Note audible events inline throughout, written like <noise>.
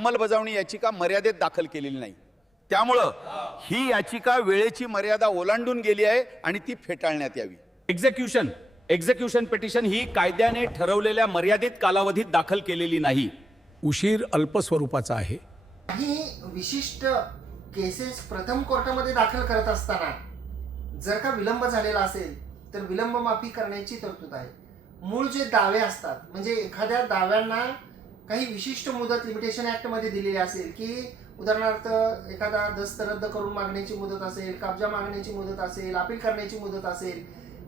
अंमलबजावणी याचिका मर्यादेत दाखल केलेली नाही. त्यामुळं ही. याचिका वेळेची मर्यादा ओलांडून गेली आहे आणि ती फेटाळण्यात यावी. एक्झिक्युशन एक्झिक्युशन पिटिशन ही कायद्याने ठरवलेल्या मर्यादित कालावधीत दाखल केलेली नाही. उशीर अल्पस्वरूपाचा आहे. काही विशिष्ट केसेस प्रथम कोर्टामध्ये दाखल करत असताना जर का विलंब झालेला असेल तर विलंब माफी करण्याची तरतूद आहे. मूळ जे दावे असतात म्हणजे एखाद्या दाव्यांना काही विशिष्ट मुदत लिमिटेशन ऍक्टमध्ये दिलेली असेल की उदाहरणार्थ एखादा दस्त रद्द करून मागण्याची मुदत असेल कब्जा मागण्याची मुदत असेल अपील करण्याची मुदत असेल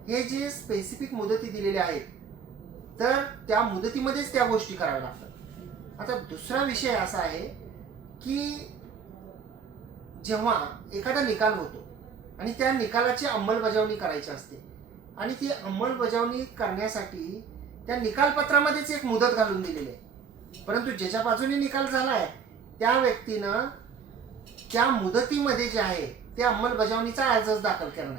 हे जे स्पेसिफिक मुदती दिलेल्या आहेत तर त्या मुदतीमध्येच त्या गोष्टी कराव्या लागतात. आता दुसरा विषय असा आहे की जेव्हा एखादा निकाल होतो आणि त्या निकालाची अंमलबजावणी करायची असते आणि ती अंमलबजावणी करण्यासाठी त्या निकालपत्रामध्येच एक मुदत घालून दिलेली आहे. परंतु ज्याच्या बाजूने निकाल झालाय त्या व्यक्तीनं त्या मुदतीमध्ये जे आहे ते अंमलबजावणीचा अर्जच दाखल केला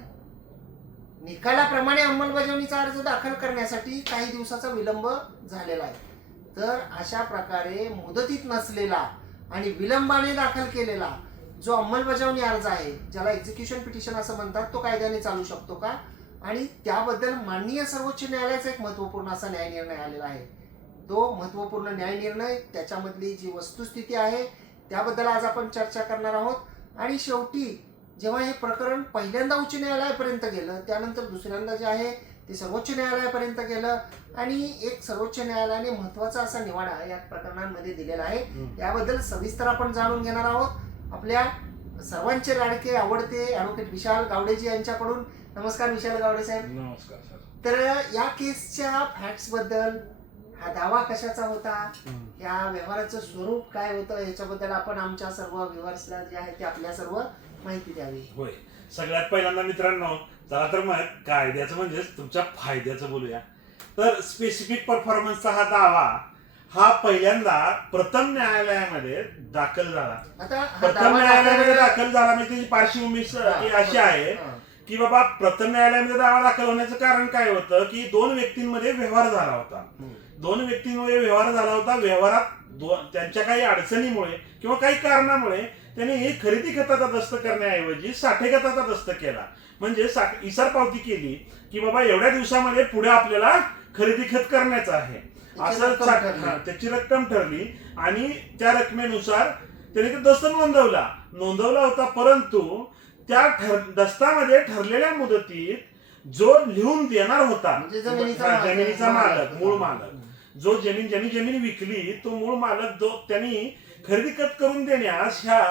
निकालाप्रमाणे अंमलबजावणीचा अर्ज दाखल करण्यासाठी काही दिवसाचा विलंब झालेला आहे. तर अशा प्रकारे मुदतीत नसलेला आणि विलंबाने दाखल केलेला जो अंमलबजावणी अर्ज आहे ज्याला एक्झिक्युशन पिटिशन असं म्हणतात तो कायद्याने चालू शकतो का? आणि त्याबद्दल माननीय सर्वोच्च न्यायालयाचा एक महत्त्वपूर्ण असा न्याय निर्णय आलेला आहे. तो महत्त्वपूर्ण न्याय निर्णय त्याच्यामधली जी वस्तुस्थिती आहे त्याबद्दल आज आपण चर्चा करणार आहोत. आणि शेवटी जेव्हा हे प्रकरण पहिल्यांदा उच्च न्यायालयापर्यंत गेलं त्यानंतर दुसऱ्यांदा जे आहे ते सर्वोच्च न्यायालयापर्यंत गेलं. आणि एक सर्वोच्च न्यायालयाने महत्त्वाचा असा निवाडा या प्रकरणांमध्ये दिलेला आहे. याबद्दल सविस्तर आपण जाणून घेणार आहोत. आपल्या सर्वांचे लाडके आवडते ॲडव्होकेट विशाल गावडेजी यांच्याकडून. नमस्कार विशाल गावडे साहेब. नमस्कार सर. तर या केसच्या फॅक्ट्सबद्दल हा दावा कशाचा होता? या व्यवहाराचं स्वरूप काय होतं? याच्याबद्दल आपण आमच्या सर्व व्ह्युअर्सला जे आहे ते आपल्या सर्व माहिती द्यावी. होय. सगळ्यात पहिल्यांदा मित्रांनो चला तर मग कायद्याचं म्हणजेच तुमच्या फायद्याचं बोलूया. तर स्पेसिफिक परफॉर्मन्सचा हा दावा हा पहिल्यांदा प्रथम न्यायालयामध्ये दाखल झाला. आता हा प्रथम दावा न्यायालयामध्ये दाखल- झाला म्हणजे त्याची पार्श्वभूमी अशी आहे. हा. की बाबा प्रथम न्यायालयामध्ये दावा दाखल होण्याचं कारण काय होतं की दोन व्यक्तींमध्ये व्यवहार झाला होता. दोन व्यक्तींमध्ये व्यवहार झाला होता. व्यवहारात त्यांच्या काही अडचणीमुळे किंवा काही कारणामुळे त्यांनी ही खरेदी खताचा दस्त करण्याऐवजी साठे खताचा दस्त केला. म्हणजे इसार पावती केली की बाबा एवढ्या दिवसामध्ये पुढे आपल्याला खरेदी खत करायचं आहे. असं त्याची रक्कम ठरली. आणि त्या रकमेनुसार त्याने ते दस्त नोंदवला. नोंदवला होता परंतु त्या ठर दस्तामध्ये ठरलेल्या मुदतीत जो लिहून देणार होता म्हणजे जमिनीचा हा, मालक. जमिनीचा मालक मालक. मूळ मालक जो जमीन ज्यांनी जमीन विकली तो मूळ मालक जो त्यांनी खरेदी खत करून देण्यास ह्या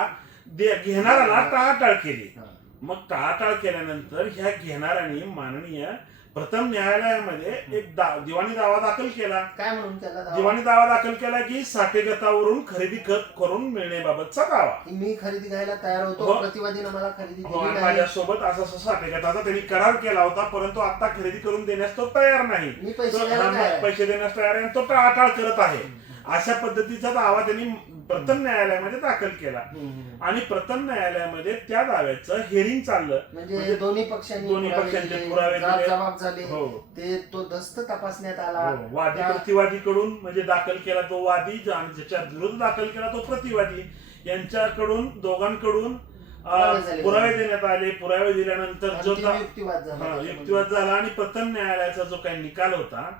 दे- घेणाऱ्याला टाळाटाळ केली हा. मग टाळाटाळ केल्यानंतर ह्या घेणाऱ्याने माननीय प्रथम न्यायालयामध्ये एक दा- दिवाणी दावा दाखल केला. काय म्हणून त्याला दावा? दिवाणी दावा दाखल केला की साठेगतावरून खरेदी खत करून मिळण्याबाबतचा दावा. की मी खरेदी घ्यायला तयार होतो हो. प्रतिवादीनं मला खरेदी हो, दिली आणि नाही. माझ्यासोबत असा असा साठेगताचा त्यांनी करार केला होता परंतु आता खरेदी करून देण्यास तो तयार नाही. मी पैसे तो- द्यायला हा, तयार आहे. पैसे देण्यास तयार आहे आणि तो टाळाटाळ करत आहे. अशा पद्धतीचा दावा त्यांनी प्रथम न्यायालयामध्ये दाखल केला. आणि प्रथम न्यायालयामध्ये त्या दाव्याचं हेरिंग चाललं. म्हणजे म्हणजे दोन्ही पक्षांनी दोन्ही पक्षांचे पुरावे. जबाब झाले. हो. ते तो दस्त तपासण्यात आला. हो, वादी प्रतिवादीकडून म्हणजे दाखल केला तो वादी आणि ज्याच्या विरुद्ध दाखल केला तो प्रतिवादी. यांच्याकडून दोघांकडून पुरावे देण्यात आले. पुरावे दिल्यानंतर जो. युक्तिवाद झाला आणि प्रथम न्यायालयाचा जो काही निकाल होता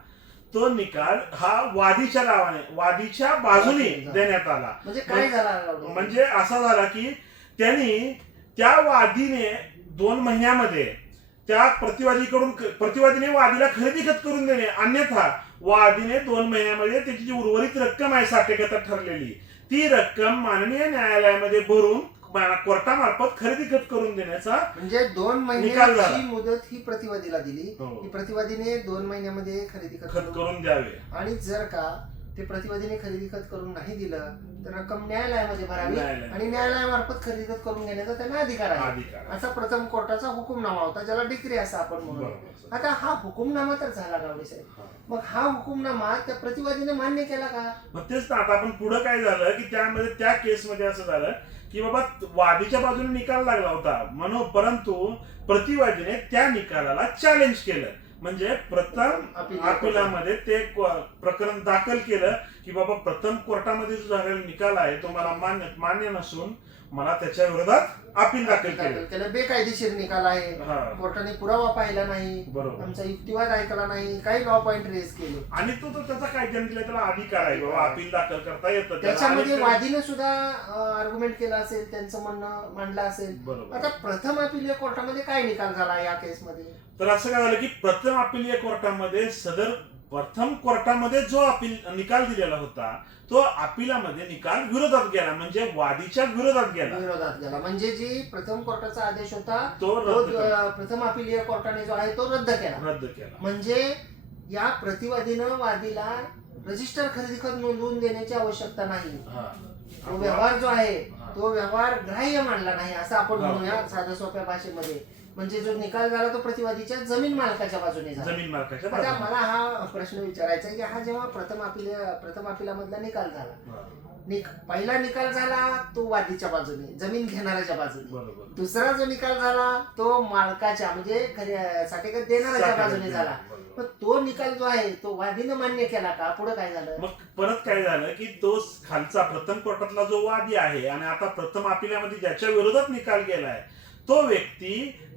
तो निकाल हा वादीच्या नावाने वादीच्या बाजूने. देण्यात आला म्हणजे काय झाला म्हणजे असा झाला की त्यांनी त्या वादीने दोन महिन्यामध्ये त्या प्रतिवादीकडून प्रतिवादीने वादीला खरेदी खत करून देणे अन्यथा वादीने दोन महिन्यामध्ये त्याची जी उर्वरित रक्कम आहे साठेकथा ठरलेली ती रक्कम माननीय न्यायालयामध्ये भरून कोर्टामार्फत खरेदी खत करून देण्याचा म्हणजे दोन. महिन्याची मुदत ही प्रतिवादीला दिली हो. की प्रतिवादीने दोन महिन्यामध्ये खरेदी खत करून- द्यावे आणि जर का ते प्रतिवादीने खरेदी खत करून नाही दिलं तर रक्कम न्यायालयामध्ये भरावी. आणि न्यायालयामार्फत खरेदी खत करून घेण्याचा त्यांना अधिकार आहे. असा प्रथम कोर्टाचा हुकुमनामा होता ज्याला डिक्री असं आपण म्हणू बरोबर. आता हा हुकुमनामा तर झाला गावडे साहेब हा. मग हा हुकुमनामा त्या प्रतिवादीने मान्य केला का मग तेच ना आता आपण पुढं काय झालं की त्यामध्ये त्या केसमध्ये असं झालं की बाबा वादीच्या बाजूने निकाल लागला होता. म्हणून परंतु प्रतिवादीने त्या निकालाला चॅलेंज केलं. म्हणजे प्रथम अपील अपिलामध्ये ते प्रकरण दाखल केलं की बाबा प्रथम कोर्टामध्ये जो झालेला निकाल आहे तो मला मान्य मान्य नसून मला त्याच्या विरोधात अपील दाखल केले. केलं. बेकायदेशीर निकाल आहे. हा. कोर्टाने पुरावा पाहिला नाही. बरोबर. आमचा युक्तिवाद ऐकला नाही. काही लॉ पॉईंट रेज केले. आणि तो तो त्याचा कायद्याने दिला त्याला अधिकार आहे बाबा. अपील दाखल करता येतं. त्याला. त्याच्यामध्ये वादीने सुद्धा आर्ग्युमेंट केला असेल त्यांचं म्हणणं मांडलं असेल. बरोबर. आता प्रथम अपील या कोर्टामध्ये काय निकाल झाला या केसमध्ये तर असं काय झालं की प्रथम अपील कोर्टामध्ये सदर प्रथम कोर्टामध्ये जो अपील निकाल दिलेला होता तो अपिलामध्ये निकाल विरोधात गेला म्हणजे वादीच्या विरोधात गेला. विरोधात गेला. म्हणजे जी प्रथम कोर्टाचा आदेश होता तो तो प्रथम अपील कोर्टाने जो आहे तो रद्द केला. रद्द केला. म्हणजे या प्रतिवादीनं वादीला रजिस्टर खरेदी खत नोंदवून देण्याची आवश्यकता नाही. तो व्यवहार जो आहे. तो व्यवहार ग्राह्य मानला नाही असं आपण. म्हणूया साध्या सोप्या भाषेमध्ये. म्हणजे जो निकाल झाला तो प्रतिवादीच्या जमीन मालकाच्या बाजूने झाला. जमीन मालकाच्या आता. मला हा प्रश्न विचारायचा आहे की हा जेव्हा प्रथम अपील प्रथम अपिलामधला निकाल झाला. निक पहिला निकाल झाला तो वादीच्या बाजूने जमीन घेणाऱ्याच्या बाजूने. दुसरा जो निकाल झाला तो मालकाच्या म्हणजे साठेकर देणाऱ्याच्या बाजूने झाला. पण तो निकाल जो आहे तो वादीनं मान्य केला का? पुढे काय झालं? मग परत काय झालं की तो खालचा प्रथम कोर्टातला जो वादी आहे आणि आता प्रथम अपिलामध्ये ज्याच्या विरोधात निकाल गेलाय तो व्यक्ती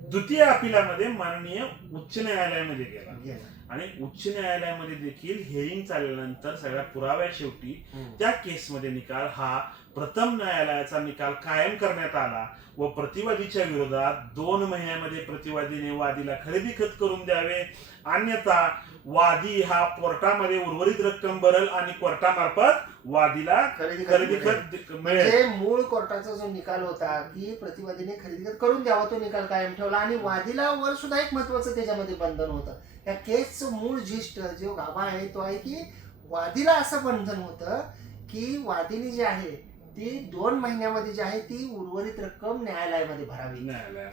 द्वितीय अपिलामध्ये माननीय उच्च न्यायालयामध्ये गेला. आणि उच्च न्यायालयामध्ये देखील हेअरिंग चालल्यानंतर सगळ्या पुराव्या शेवटी त्या केसमध्ये निकाल हा प्रथम न्यायालयाचा निकाल कायम करण्यात आला व प्रतिवादीच्या विरोधात दोन महिन्यामध्ये प्रतिवादीने वादीला खरेदी खत करून द्यावे. अन्यथा वादी हा कोर्टामध्ये उर्वरित रक्कम भरल आणि कोर्टामार्फत वादीला खरेदी खत खरेदी मिळेल. म्हणजे मूळ कोर्टाचा जो निकाल होता की प्रतिवादीने खरेदी खत करून द्यावा तो निकाल कायम ठेवला आणि वादीला वर सुद्धा एक महत्वाचं त्याच्यामध्ये बंधन होतं. या केसचं मूळ जिष्ट जो गाभा आहे तो आहे की वादीला असं बंधन होतं की वादीने जे आहे ती दोन महिन्यामध्ये जी आहे ती उर्वरित रक्कम न्यायालयामध्ये भरावी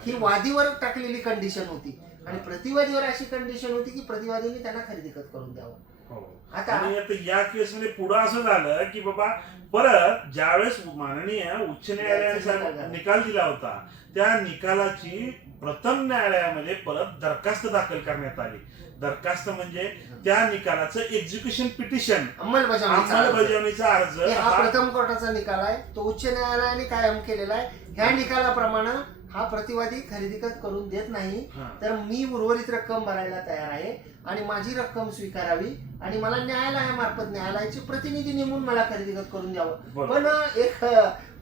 ही. वादीवर टाकलेली कंडिशन होती आणि प्रतिवादीवर अशी कंडिशन होती की प्रतिवादीने त्यांना खरेदी करून द्यावं हो. आता या केसमध्ये पुढं असं झालं की बाबा परत ज्यावेळेस माननीय उच्च न्यायालयाने निकाल दिला होता त्या निकालाची प्रथम न्यायालयामध्ये परत दरखास्त दाखल करण्यात आली. दरखास्त म्हणजे त्या निकालाचं एक्झिक्युशन पिटिशन अंमलबजावणीचा अर्ज. हे प्रथम कोर्टाचा निकाल आहे. तो उच्च न्यायालयाने कायम केलेला आहे. ह्या निकालाप्रमाणे हा प्रतिवादी खरेदी करून देत नाही. तर मी उर्वरित रक्कम भरायला तयार आहे आणि माझी रक्कम स्वीकारावी आणि मला न्यायालयामार्फत न्यायालयाचे प्रतिनिधी नेमून मला खरेदी करून द्यावं. पण एक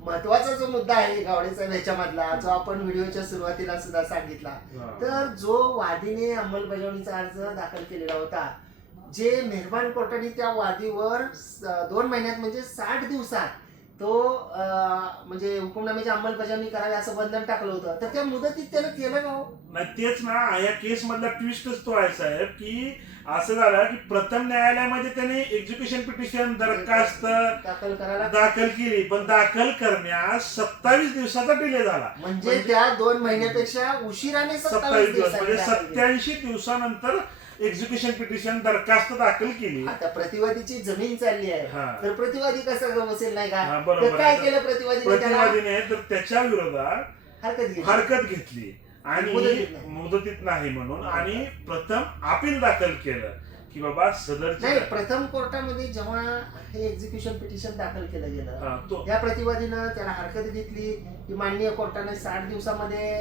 महत्त्वाचा जो मुद्दा आहे गावडेचा ह्याच्यामधला जो आपण व्हिडिओच्या सुरुवातीला सुद्धा सांगितला. तर जो वादीने अंमलबजावणीचा अर्ज दाखल केलेला होता जे मेहरबान कोर्टाने त्या वादीवर दोन महिन्यात म्हणजे साठ दिवसात तो म्हणजे हुकुमनाम्याची अंमलबजावणी करावी असं बंधन टाकलं होतं तर त्या मुदतीत त्यानं केलं का हो? तेच ना या केस मधला ट्विस्टच तो आहे साहेब की असं झालं की प्रथम न्यायालयामध्ये त्याने एक्झिक्युशन पिटिशन दरखास्त दाखल करायला दाखल केली पण दाखल करण्यास सत्तावीस दिवसाचा डिले झाला म्हणजे त्या दोन महिन्यापेक्षा उशिराने सत्तावीस दिवस म्हणजे. सत्याऐंशी दिवसानंतर एक्झिक्युशन पिटिशन दरखास्त दाखल केली. आता प्रतिवादीची जमीन चालली आहे. हा. तर प्रतिवादी कसा बसेल नाही हा, का बरोबर तर काय आहे. केलं प्रतिवादीने त्याला? प्रतिवादीने तर त्याच्या विरोधात हरकत घेतली. हरकत घेतली. आणि मुदतीत नाही. मुदतीत नाही म्हणून आणि प्रथम अपील दाखल केलं की बाबा सदरची नाही प्रथम कोर्टामध्ये जेव्हा हे एक्झिक्युशन पिटिशन दाखल केलं गेलं हा, तो या प्रतिवादीनं त्याला हरकत घेतली. की माननीय कोर्टाने साठ दिवसामध्ये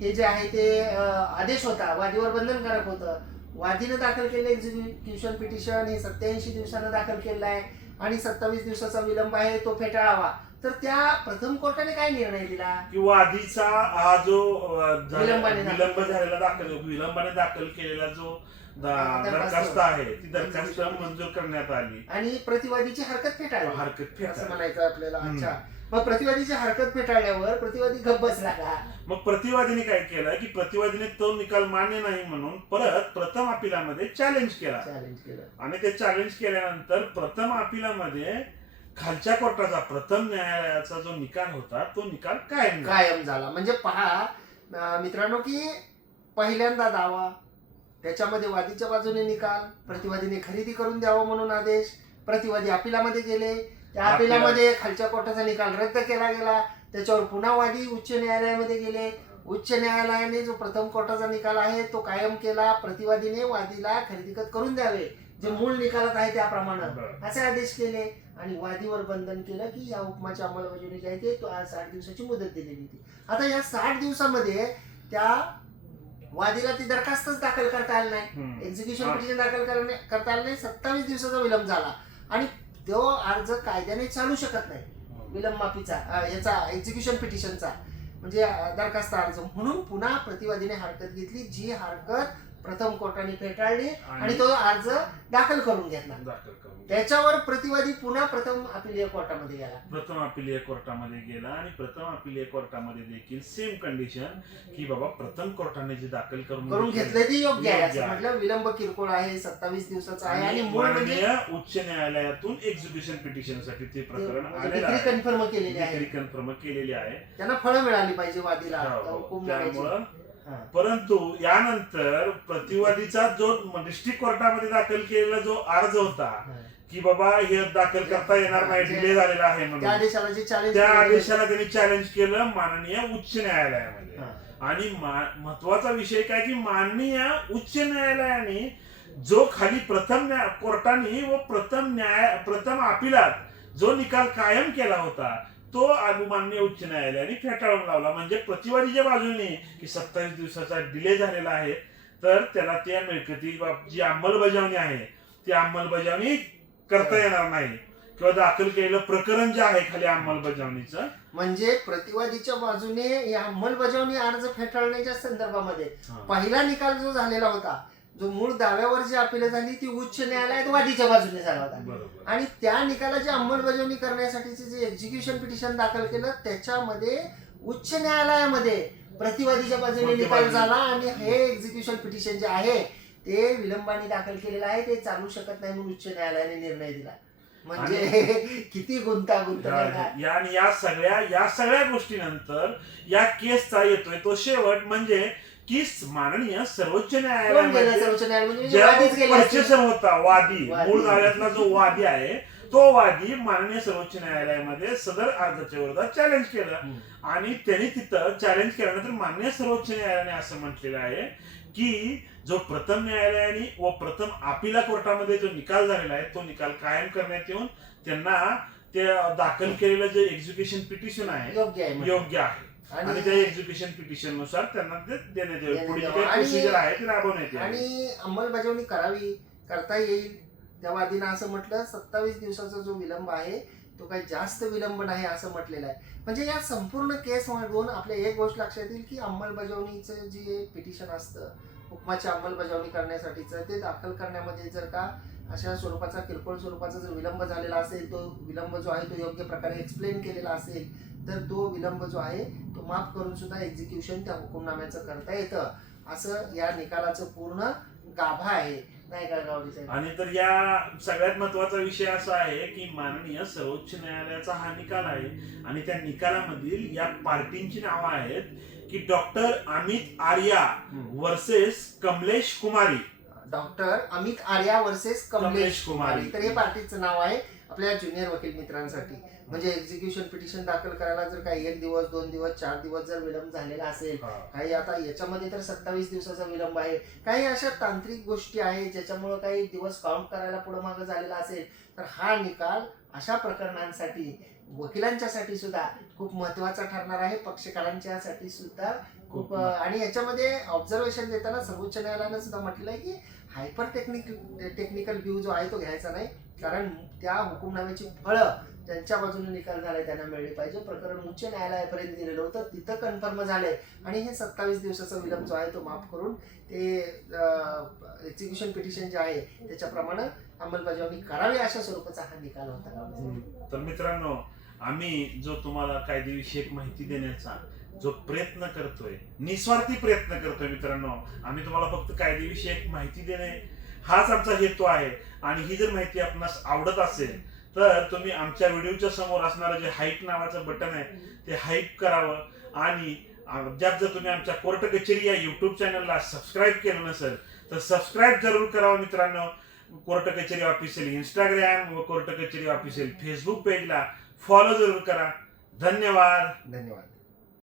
हे जे आहे ते अं, आदेश होता वादीवर बंधनकारक होतं. वादीनं दाखल केलं एक्झिक्युशन पिटिशन हे सत्याऐंशी दिवसानं दाखल केलं आहे आणि सत्तावीस दिवसाचा विलंब आहे तो फेटाळावा. तर त्या प्रथम कोर्टाने काय निर्णय दिला? किंवा आधीचा हा जो विलंबाने विलंब झालेला दाखल विलंबाने दाखल केलेला जो दरखास्त. आहे ती दरखास्त मंजूर करण्यात आली आणि प्रतिवादीची हरकत फेटाळली हरकत असं फेटाळली. म्हणायचं आपल्याला हम्म. अच्छा मग प्रतिवादीची हरकत फेटाळल्यावर प्रतिवादी गप्प बसला का मग प्रतिवादीने काय केलं की प्रतिवादीने तो निकाल मान्य नाही म्हणून परत प्रथम अपिलामध्ये चॅलेंज केला चॅलेंज केलं आणि ते चॅलेंज केल्यानंतर प्रथम अपिलामध्ये खालच्या कोर्टाचा प्रथम न्यायालयाचा जो निकाल होता तो निकाल कायम झाला. कायम झाला म्हणजे पहा अं, मित्रांनो की पहिल्यांदा दावा त्याच्यामध्ये वादीच्या बाजूने निकाल प्रतिवादीने खरेदी करून द्यावं म्हणून आदेश प्रतिवादी अपिलामध्ये गेले. त्या अपिला- अपिलामध्ये खालच्या कोर्टाचा निकाल रद्द केला गेला. त्याच्यावर पुन्हा वादी उच्च न्यायालयामध्ये गेले. उच्च न्यायालयाने जो प्रथम कोर्टाचा निकाल आहे तो कायम केला. प्रतिवादीने वादीला खरेदी खत करून द्यावे. जे मूळ निकालात आहे त्याप्रमाणे. बरं. असे आदेश केले. आणि वादीवर बंधन केलं की या हुकमाची अंमलबजावणी जी आहे ते तो आज साठ दिवसाची मुदत दिलेली होती. आता या साठ दिवसामध्ये त्या वादीला ती दरखास्तच दाखल करता आली नाही. एक्झिक्युशन. पिटिशन दाखल करता आलं नाही. सत्तावीस दिवसाचा विलंब झाला. आणि तो अर्ज कायद्याने चालू शकत नाही. विलंब माफीचा याचा एक्झिक्युशन पिटिशनचा म्हणजे दरखास्त अर्ज. म्हणून पुन्हा प्रतिवादीने हरकत घेतली. जी हरकत प्रथम कोर्टाने फेटाळली आणि तो अर्ज दाखल करून घेतला. दाखल करून त्याच्यावर प्रतिवादी पुन्हा प्रथम अपिलीय कोर्टामध्ये गेला. प्रथम अपिलीय कोर्टामध्ये गेला आणि प्रथम अपिलीय कोर्टामध्ये देखील सेम कंडिशन की बाबा प्रथम कोर्टाने जे दाखल करून घेतलं ते योग्य आहे. असं. म्हटलं विलंब किरकोळ आहे सत्तावीस दिवसाचा आहे आणि मूळ म्हणजे उच्च न्यायालयातून एक्झिक्युशन पिटिशनसाठी ते प्रकरण म्हणजे कन्फर्म केलेली आहे. कन्फर्म केलेली आहे. त्यांना फळं मिळाली पाहिजे वादीला. हो, हो. त्यामुळं. परंतु यानंतर प्रतिवादीचा जो डिस्ट्रिक्ट कोर्टामध्ये दाखल केलेला जो अर्ज होता की बाबा हे दाखल करता येणार नाही डिले झालेला आहे म्हणून. त्या आदेशाला त्यांनी चॅलेंज केलं माननीय उच्च न्यायालयामध्ये. आणि महत्त्वाचा विषय काय की माननीय उच्च न्यायालयाने जो खाली प्रथम कोर्टाने व प्रथम न्याय प्रथम अपिलात जो निकाल कायम केला होता तो आज माननीय उच्च न्यायालयाने फेटाळून लावला. म्हणजे प्रतिवादीच्या बाजूने की सत्तावीस दिवसाचा डिले झालेला आहे तर त्याला त्या मिळकती जी अंमलबजावणी आहे ती अंमलबजावणी करता येणार नाही. किंवा दाखल केलेलं प्रकरण जे आहे खाली अंमलबजावणीचं म्हणजे प्रतिवादीच्या बाजूने या अंमलबजावणी अर्ज फेटाळण्याच्या संदर्भामध्ये पहिला निकाल जो झालेला होता जो मूळ दाव्यावर जी अपील झाली ती उच्च न्यायालयात वादीच्या बाजूने झाला होता आणि त्या निकालाची अंमलबजावणी करण्यासाठीचे जे एक्झिक्युशन पिटिशन दाखल केलं त्याच्यामध्ये उच्च न्यायालयामध्ये प्रतिवादीच्या बाजूने निकाल. झाला आणि हे एक्झिक्युशन पिटिशन जे आहे ते विलंबाने दाखल केलेलं आहे. ते चालू शकत नाही म्हणून उच्च न्यायालयाने निर्णय दिला. म्हणजे <laughs> किती गुंतागुंत या सगळ्या या सगळ्या गोष्टीनंतर या केसचा येतोय तो शेवट. म्हणजे की माननीय सर्वोच्च कोण गेलं न्यायालयामध्ये सर्वोच्च न्यायालयामध्ये ज्या वादीच गेले असतील. परचेसर होता वादी वादी. मूळ दाव्यातला जो वादी आहे तो वादी माननीय सर्वोच्च न्यायालयामध्ये सदर अर्जाच्या विरोधात चॅलेंज केलं आणि त्यांनी तिथं चॅलेंज केल्यानंतर माननीय सर्वोच्च न्यायालयाने असं म्हटलेलं आहे की जो प्रथम न्यायालयाने व प्रथम अपिला कोर्टामध्ये जो निकाल झालेला आहे तो निकाल कायम करण्यात येऊन त्यांना ते दाखल केलेलं जे एक्झिक्युशन पिटिशन आहे योग्य आहे म्हटलं. योग्य आहे आणि त्या एक्झिक्युशन पिटिशननुसार त्यांना ते देण्यात येईल. पुढे. काही प्रोसिजर आहे ती राबवण्यात येईल आणि अंमलबजावणी करावी करता येईल. त्या वादीनं असं म्हटलं सत्तावीस दिवसाचा जो विलंब आहे तो काही जास्त विलंब नाही असं म्हटलेलं आहे. म्हणजे या संपूर्ण केस मधून आपल्या एक गोष्ट लक्षात येईल की अंमलबजावणीचं जे पिटिशन असतं हुकमाची अंमलबजावणी करण्यासाठीचं ते दाखल करण्यामध्ये जर का अशा स्वरूपाचा किरकोळ स्वरूपाचा जर विलंब झालेला असेल तो विलंब जो आहे तो योग्य प्रकारे एक्सप्लेन केलेला असेल तर तो विलंब जो आहे तो माफ करून सुद्धा एक्झिक्युशन त्या हुकुमनाम्याचं करता येतं. असं या निकालाचं पूर्ण गाभा आहे. नाही का गावडी साहेब? आणि तर या सगळ्यात महत्त्वाचा विषय असा आहे की माननीय सर्वोच्च न्यायालयाचा हा निकाल आहे आणि त्या निकालामधील या पार्टींची नावं आहेत की doctor Amit Arya versus Kamlesh Kumari. Doctor Amit Arya versus Kamlesh. Kumari. तर हे पार्टीचं नाव आहे आपल्या ज्युनियर वकील मित्रांसाठी. म्हणजे एक्झिक्युशन पिटिशन दाखल करायला जर काही एक दिवस दोन दिवस चार दिवस जर विलंब झालेला असेल काही आता याच्यामध्ये तर सत्तावीस दिवसाचा विलंब आहे. काही अशा तांत्रिक गोष्टी आहेत ज्याच्यामुळं काही दिवस काउंट करायला पुढे मागं झालेला असेल तर हा निकाल अशा प्रकरणांसाठी वकिलांच्यासाठी सुद्धा खूप महत्त्वाचा ठरणार आहे. पक्षकारांच्यासाठी सुद्धा खूप अं, आणि याच्यामध्ये ऑब्झर्वेशन देताना सर्वोच्च न्यायालयानं सुद्धा म्हटलं आहे की हायपर टेक्निक टेक्निकल व्ह्यू जो आहे तो घ्यायचा नाही. कारण त्या हुकुमनाम्याची फळं ज्यांच्या बाजूने निकाल झालाय त्यांना मिळली पाहिजे. प्रकरण उच्च न्यायालयापर्यंत गेलेलं होतं तिथं कन्फर्म झालंय. आणि हे सत्तावीस दिवसाचा विलंब जो आहे तो माफ करून ते एक्झिक्युशन पिटिशन जे आहे त्याच्याप्रमाणे अंमलबजावणी करावी अशा स्वरूपाचा हा निकाल होता. तर मित्रांनो आम्ही जो तुम्हाला कायदेविषयक माहिती देण्याचा जो प्रयत्न करतोय निस्वार्थी प्रयत्न करतोय मित्रांनो. आम्ही तुम्हाला फक्त कायदेविषयक माहिती देणे हाच आमचा हेतू आहे. आणि ही जर माहिती आपणास आवडत असेल तर तुम्ही आमच्या व्हिडिओच्या समोर असणारं जे हाईक नावाचं बटन आहे ते हाईक करावं. आणि अद्याप जर तुम्ही आमच्या कोर्ट कचेरी या युट्यूब चॅनलला सबस्क्राईब केलं नसेल तर सबस्क्राईब जरूर करावं मित्रांनो. कोर्ट कचेरी ऑफिशियल इंस्टाग्राम व कोर्ट कचेरी ऑफिशियल फेसबुक पेजला फॉलो जरूर करा. धन्यवाद. धन्यवाद.